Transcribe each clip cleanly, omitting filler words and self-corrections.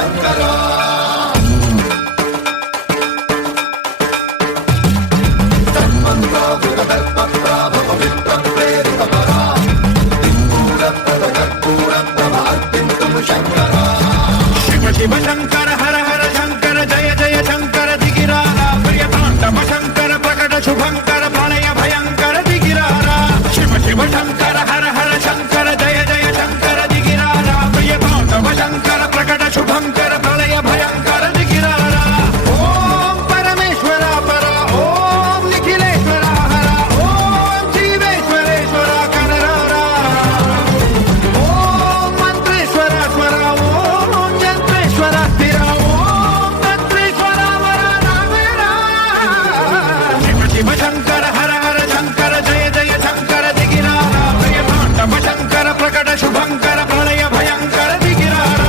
శంకర శివ శంకర హర హర శంకర జయ జయ శంకర దిగిరారా ప్రియతాండవ శంకర ప్రకట శుభంకర ప్రళయ భయంకర దిగిరారా శివ శివ శంకర హర హర శంకర జయ జయ శంకర దిగిరారా ప్రియతాండవ శంకర ప్రకట శుభంకర ప్రళయ భయంకర దిగిరారా ఓం పరమేశ్వర పర ఓం నిఖిలేశ్వర హర ఓం జీవేశ్వరేశ్వర కనరారా ఓం మంత్రేశ్వర స్వర ఓం జంత్రేశ్వర స్థిర ఓం తంత్రేశ్వర వర నామేరా శివ శివ శంకర హర హర శంకర జయ జయ శంకర దిగిరారా ప్రియతాండవ శంకర ప్రకట శుభంకర ప్రళయ భయంకర దిగిరారా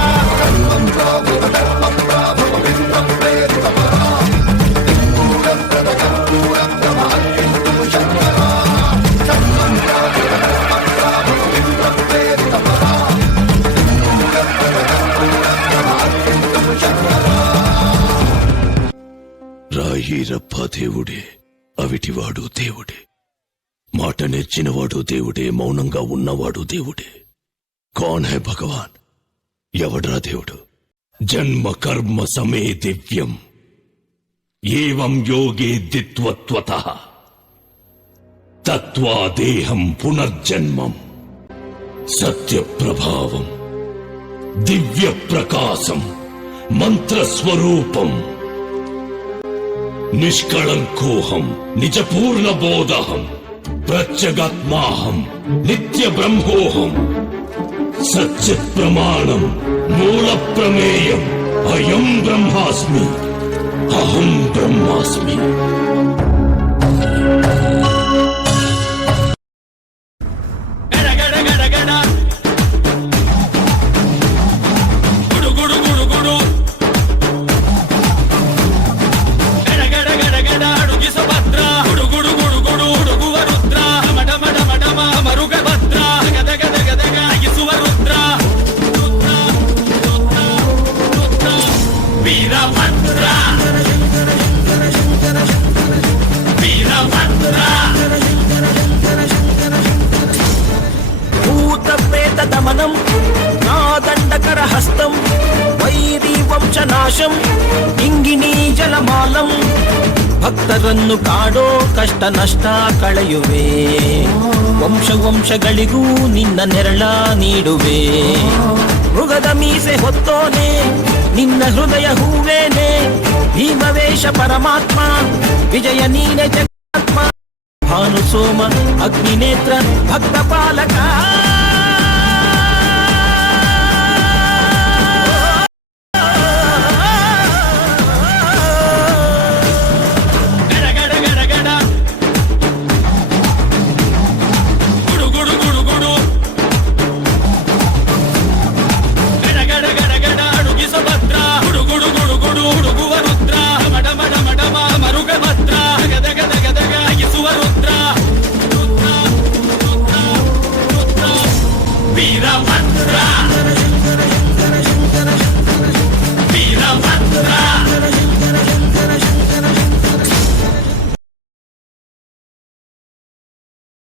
రాయిరప్ప దేవుడే, అవిటివాడు దేవుడే, మాట నేర్చినవాడు దేవుడే, మౌనంగా ఉన్నవాడు దేవుడే. కౌన్ హై భగవాన్? ఎవడ్రా దేవుడు? జన్మ కర్మ సమే దివ్యం ఏవం యోగే దిత్వత్వతః తత్వా దేహం పునర్జన్మం సత్య ప్రభావం దివ్య ప్రకాశం మంత్రస్వరూపం నిష్కళంకోహం నిజపూర్ణబోధహం ప్రత్యగాత్మాహం నిత్య బ్రహ్మోహం సచ్చిత్ ప్రమాణం మూల ప్రమేయం అయం బ్రహ్మాస్మి అహం బ్రహ్మాస్మి. దమనం నాదండకర హస్తం వైరీ వంశనాశం ಇಂಗಿಣಿ ಜಲಮಾಲಂ ಭಕ್ತರನ್ನು ಕಾಡೋ ಕಷ್ಟ ನಷ್ಟ ಕಳೆಯುವೆ ವಂಶ ವಂಶಗಳಿಗೂ ನಿನ್ನ ನೆರಳ ನೀಡುವೆ ಮೃಗದ ಮೀಸೆ ಹೊತ್ತೋನೆ ನಿನ್ನ ಹೃದಯ ಹೂವೇನೆ ಭೀಮವೇಶ ಪರಮಾತ್ಮ ವಿಜಯ ನೀನೆ ಜಗತ್ಮ ಭಾನು ಸೋಮ ಅಗ್ನಿನೇತ್ರ ಭಕ್ತ ಪಾಲಕ